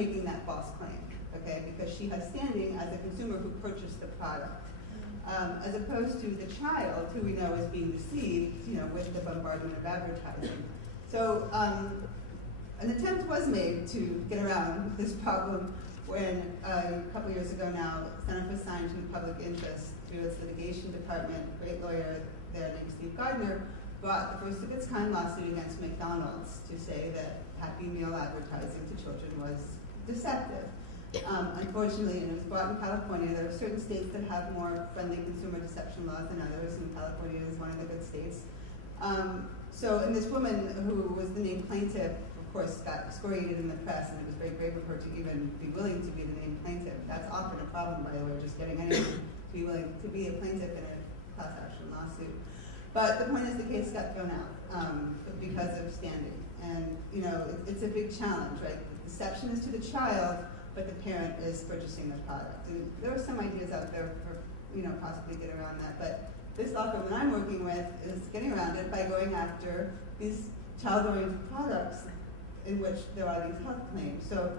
making that false claim, okay, because she has standing as a consumer who purchased the product, as opposed to the child, who we know is being deceived, with the bombardment of advertising. So an attempt was made to get around this problem when a couple years ago now, Center for Scientific Public Interest, through its litigation department, a great lawyer there named Steve Gardner, brought the first of its kind lawsuit against McDonald's to say that Happy Meal advertising to children was deceptive. Unfortunately, and it was brought in California. There are certain states that have more friendly consumer deception laws than others, and California is one of the good states. And this woman who was the named plaintiff, of course, got excoriated in the press, and it was very brave of her to even be willing to be the named plaintiff. That's often a problem, by the way, just getting anyone to be willing to be a plaintiff in a class action lawsuit. But the point is the case got thrown out because of standing. And, it's a big challenge, right? The deception is to the child, but the parent is purchasing the product. And there are some ideas out there for, possibly get around that. But this law firm that I'm working with is getting around it by going after these child-oriented products in which there are these health claims. So,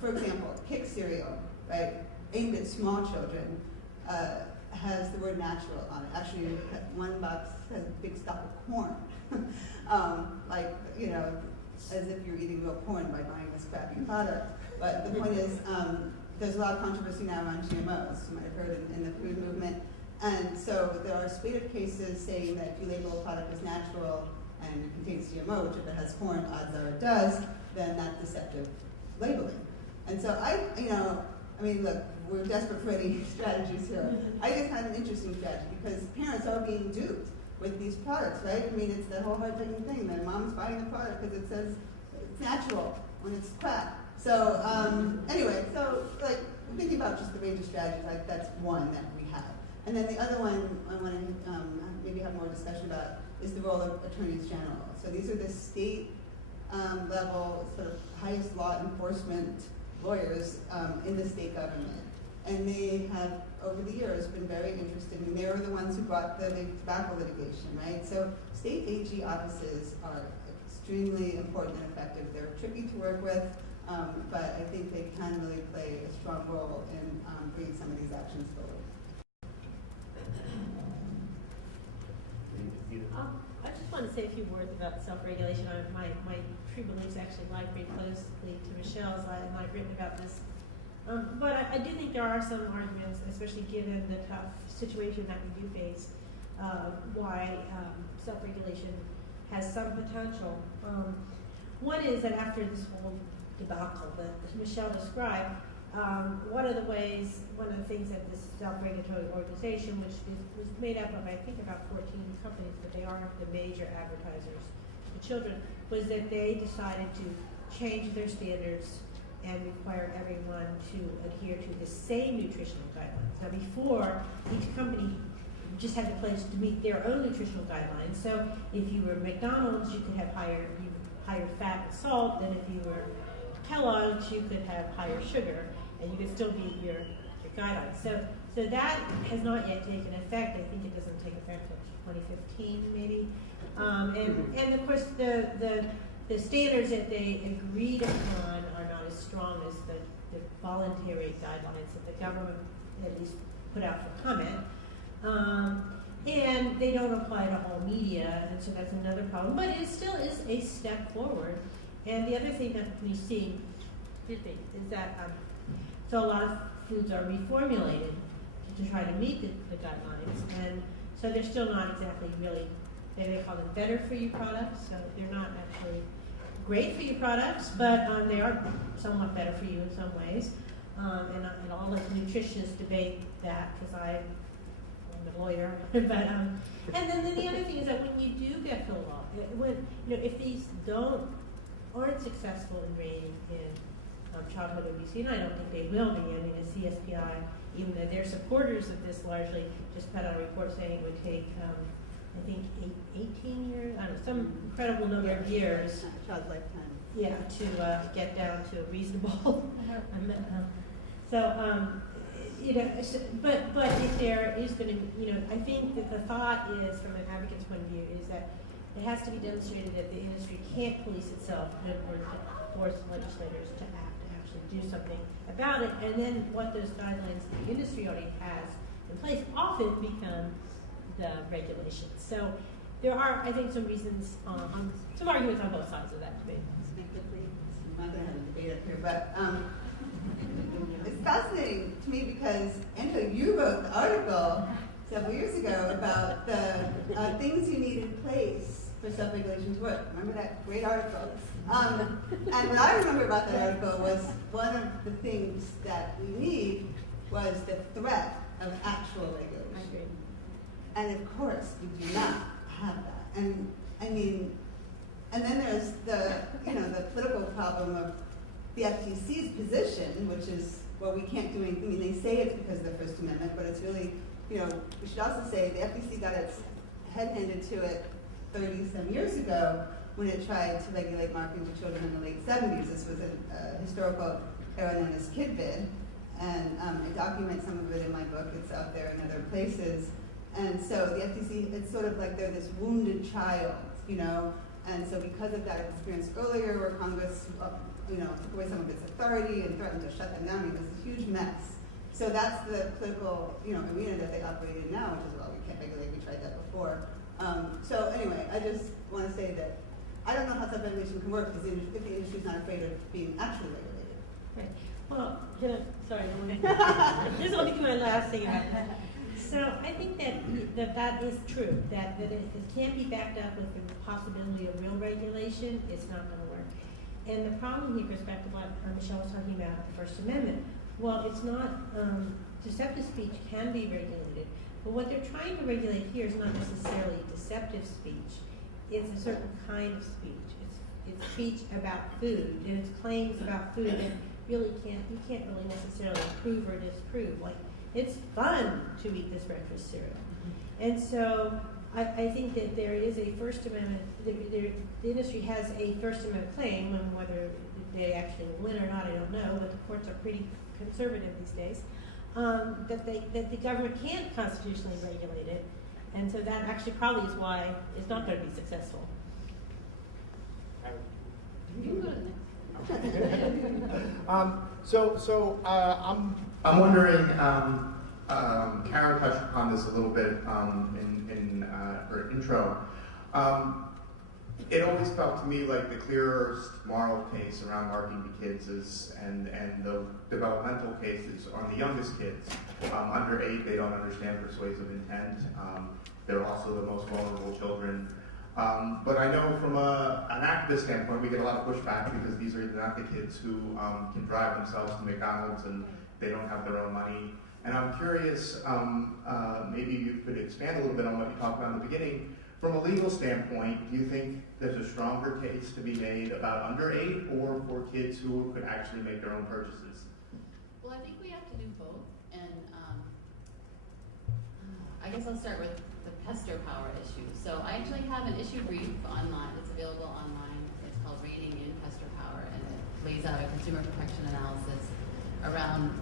for example, Kick cereal, right, aimed at small children, has the word natural on it. Actually, one box has a big stock of corn. As if you're eating real corn by buying this crappy product. But the point is, there's a lot of controversy now around GMOs, you might have heard in the food movement. And so there are a spate of cases saying that if you label a product as natural and it contains GMO, which if it has corn, odds are it does, then that's deceptive labeling. And so look, we're desperate for any strategies here. I just had an interesting strategy because parents are being duped with these products, right? It's the whole hard-hitting thing that mom's buying the product because it says it's natural when it's crap. So thinking about just the range of strategies, that's one that we have. And then the other one I want to maybe have more discussion about is the role of attorneys general. So these are the state level sort of highest law enforcement lawyers in the state government. And they have, over the years, been very interested, and they're the ones who brought the big tobacco litigation, right? So state AG offices are extremely important and effective. They're tricky to work with, but I think they can really play a strong role in bringing some of these actions forward. I just want to say a few words about self-regulation. My true beliefs actually lie pretty closely to Michelle's, and I've written about this. But I do think there are some arguments, especially given the tough situation that we do face, why self-regulation has some potential. One is that after this whole debacle that Michelle described, one of the things that this self-regulatory organization, which was made up of, I think, about 14 companies, but they are the major advertisers to children, was that they decided to change their standards and require everyone to adhere to the same nutritional guidelines. Now, before, each company just had to pledge to meet their own nutritional guidelines. So, if you were McDonald's, you could have higher fat and salt than if you were Kellogg's, you could have higher sugar, and you could still meet your guidelines. So that has not yet taken effect. I think it doesn't take effect until 2015, maybe. And of course, the standards that they agreed upon are not as strong as the voluntary guidelines that the government at least put out for comment. And they don't apply to all media, and so that's another problem. But it still is a step forward. And the other thing that we see is that so a lot of foods are reformulated to try to meet the guidelines, and so they're still not exactly really, they call them better for you products, so they're not actually great for you products, but they are somewhat better for you in some ways. And I'll let the nutritionists debate that because I'm a lawyer. But and then the other thing is that when you do get the law, if these aren't successful in reining in childhood obesity, and I don't think they will be. I mean, the CSPI, even though they're supporters of this largely, just put out a report saying it would take, I think, 18 years, I don't know, some incredible number of years. Child lifetime. Yeah, to get down to a reasonable. But if there is going to, I think that the thought is, from an advocate's point of view, is that it has to be demonstrated that the industry can't police itself in order to force legislators to act, to actually do something about it, and then what those guidelines the industry already has in place often become the regulations. So there are, I think, some reasons, some arguments on both sides of that debate. I'm not going to have a debate up here, but it's fascinating to me because, Angela, you wrote the article several years ago about the things you need in place for self-regulation to work. Remember that great article? And what I remember about that article was one of the things that we need was the threat of actual regulation. I agree. And of course, we do not have that. And I mean, and then there's the political problem of the FTC's position, which is, well, we can't do anything. I mean, they say it's because of the First Amendment, but it's really, we should also say the FTC got its head handed to it 30-some years ago when it tried to regulate marketing to children in the late 70s. This was a historical era known as KidBid, and I document some of it in my book. It's out there in other places. And so the FTC, it's sort of like they're this wounded child, and so because of that experience earlier where Congress, took away some of its authority and threatened to shut them down, it was a huge mess. So that's the political, arena that they operate in now, which is, well, we can't regulate, we tried that before. So anyway, I just want to say that I don't know how self-regulation can work if the industry is not afraid of being actually regulated. Right. Well, sorry, this will be my last thing about that. So I think that is true, that it can't be backed up with the possibility of real regulation. It's not going to work. And the problem here goes back to what Michelle was talking about, the First Amendment. Well, it's not, deceptive speech can be regulated, but what they're trying to regulate here is not necessarily deceptive speech. It's a certain kind of speech. It's speech about food, and it's claims about food that really you can't really necessarily prove or disprove. Like, it's fun to eat this breakfast cereal. And so I think that there is a First Amendment, the industry has a First Amendment claim, and whether they actually win or not, I don't know, but the courts are pretty conservative these days, that the government can't constitutionally regulate it. And so that actually probably is why it's not going to be successful. I'm wondering, Karen touched upon this a little bit in her intro. It always felt to me like the clearest moral case around marketing to kids and the developmental cases on the youngest kids. Under 8, they don't understand persuasive intent. They're also the most vulnerable children. But I know from an activist standpoint, we get a lot of pushback because these are not the kids who can drive themselves to McDonald's and they don't have their own money. And I'm curious, maybe you could expand a little bit on what you talked about in the beginning. From a legal standpoint, do you think there's a stronger case to be made about under 8 or for kids who could actually make their own purchases? Well, I think we have to do both. And I guess I'll start with the pester power issue. So I actually have an issue brief online. It's available online. It's called Reigning in Pester Power, and it lays out a consumer protection analysis around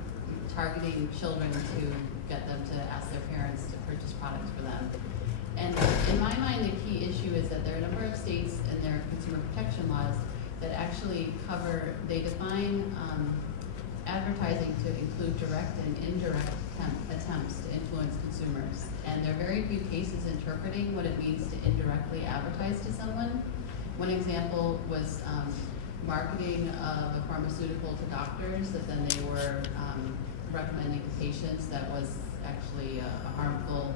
targeting children to get them to ask their parents to purchase products for them. And in my mind, the key issue is that there are a number of states in their consumer protection laws that actually they define advertising to include direct and indirect attempts to influence consumers. And there are very few cases interpreting what it means to indirectly advertise to someone. One example was marketing of a pharmaceutical to doctors that then they were recommending to patients that was actually a harmful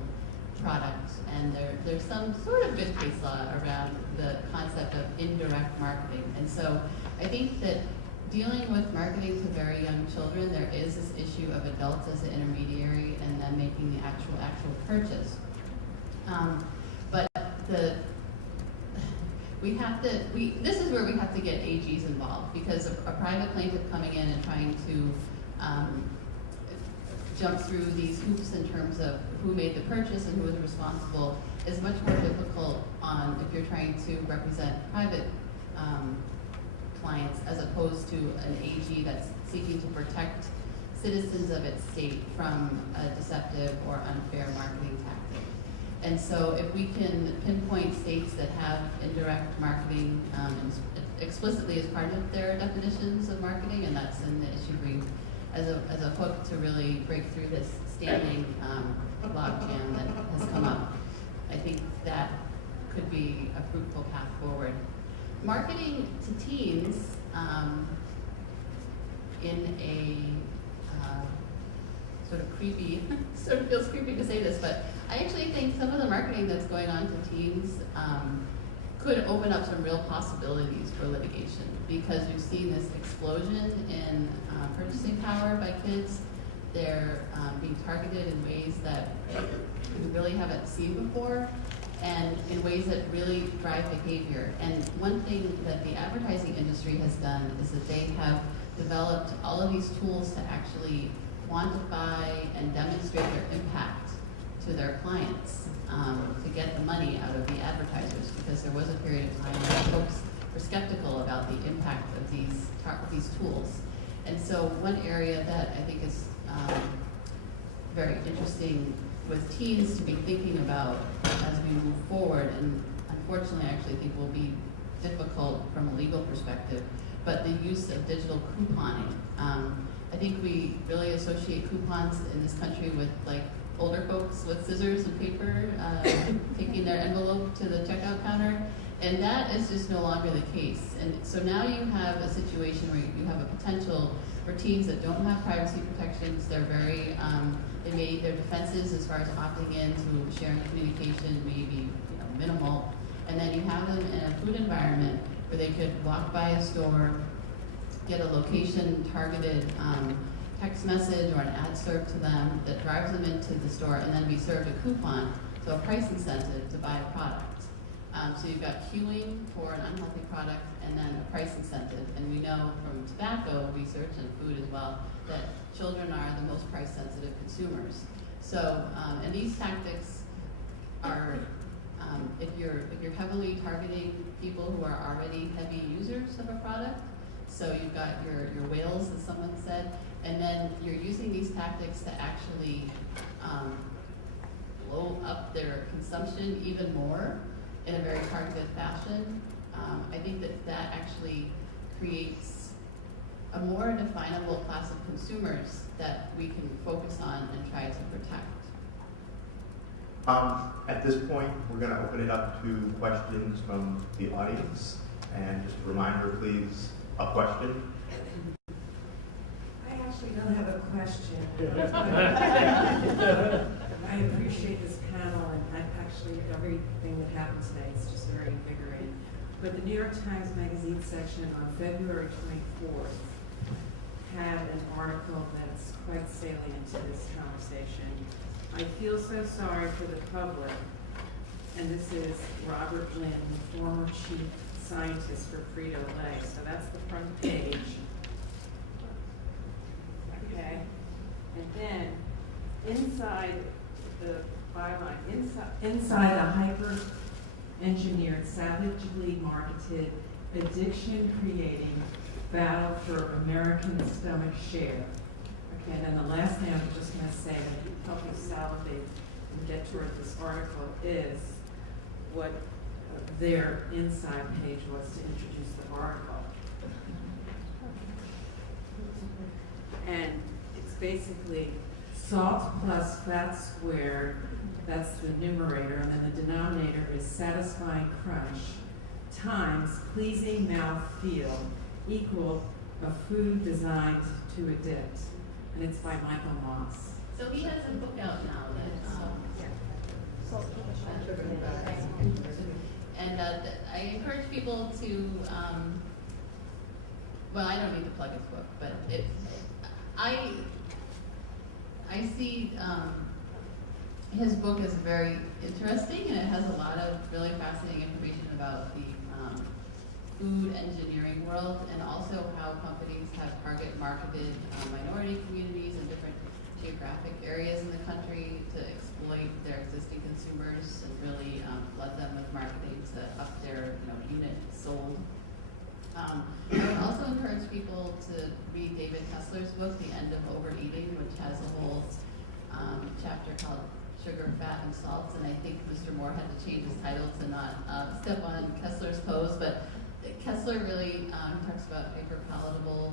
product. And there's some sort of good case law around the concept of indirect marketing. And so I think that dealing with marketing to very young children, there is this issue of adults as an intermediary and then making the actual purchase. This is where we have to get AGs involved, because a private plaintiff coming in and trying to jump through these hoops in terms of who made the purchase and who was responsible is much more difficult if you're trying to represent private clients as opposed to an AG that's seeking to protect citizens of its state from a deceptive or unfair marketing tactic. And so if we can pinpoint states that have indirect marketing explicitly as part of their definitions of marketing, and that's in the issue brief as a hook to really break through this standing logjam that has come up. I think that could be a fruitful path forward. Marketing to teens in a sort of creepy, sort of feels creepy to say this, but I actually think some of the marketing that's going on to teens could open up some real possibilities for litigation, because we've seen this explosion in purchasing power by kids. They're being targeted in ways that we really haven't seen before, and in ways that really drive behavior. And one thing that the advertising industry has done is that they have developed all of these tools to actually quantify and demonstrate their impact to their clients, to get the money out of the advertisers, because there was a period of time where folks were skeptical about the impact of these tools. And so one area that I think is very interesting with teens to be thinking about as we move forward, and unfortunately I actually think will be difficult from a legal perspective, but the use of digital couponing. I think we really associate coupons in this country with like older folks with scissors and paper taking their envelope to the checkout counter, and that is just no longer the case. And so now you have a situation where you have a potential for teens that don't have privacy protections. They're very, their defenses as far as opting in to sharing communication may be minimal, and then you have them in a food environment where they could walk by a store, get a location-targeted text message or an ad served to them that drives them into the store, and then be served a coupon, so a price incentive to buy a product. So you've got queuing for an unhealthy product and then a price incentive. And we know from tobacco research and food as well that children are the most price-sensitive consumers. So, and these tactics are, if you're heavily targeting people who are already heavy users of a product, so you've got your whales, as someone said, and then you're using these tactics to actually blow up their consumption even more in a very targeted fashion. I think that actually creates a more definable class of consumers that we can focus on and try to protect. At this point, we're going to open it up to questions from the audience. And just a reminder, please, a question. I actually don't have a question. I appreciate this panel, and actually everything that happened today is just very invigorating. But the New York Times Magazine section on February 24th had an article that's quite salient to this conversation. I feel so sorry for the public, and this is Robert Lynn, former chief scientist for Frito-Lay. So that's the front page. Okay, and then inside the byline, inside a hyper-engineered, savagely marketed, addiction-creating battle for American stomach share. Okay, and then the last thing I'm just going to say that help you salivate and get toward this article is what their inside page was to introduce the article. And it's basically salt plus fat squared, that's the numerator, and then the denominator is satisfying crunch, times pleasing mouth feel, equal a food designed to addict. And it's by Michael Moss. So he has a book out now that, and I encourage people to, well, I don't need to plug his book, but I see his book is very interesting, and it has a lot of really fascinating information about the food engineering world, and also how companies have target marketed minority communities in different geographic areas in the country to exploit their existing consumers and really flood them with marketing to up their unit sold. I would also encourage people to read David Kessler's book, The End of Overeating, which has a whole chapter called Sugar, Fat, and Salts, and I think Mr. Moore had to change his title to not step on Kessler's toes, but Kessler really talks about hyper palatable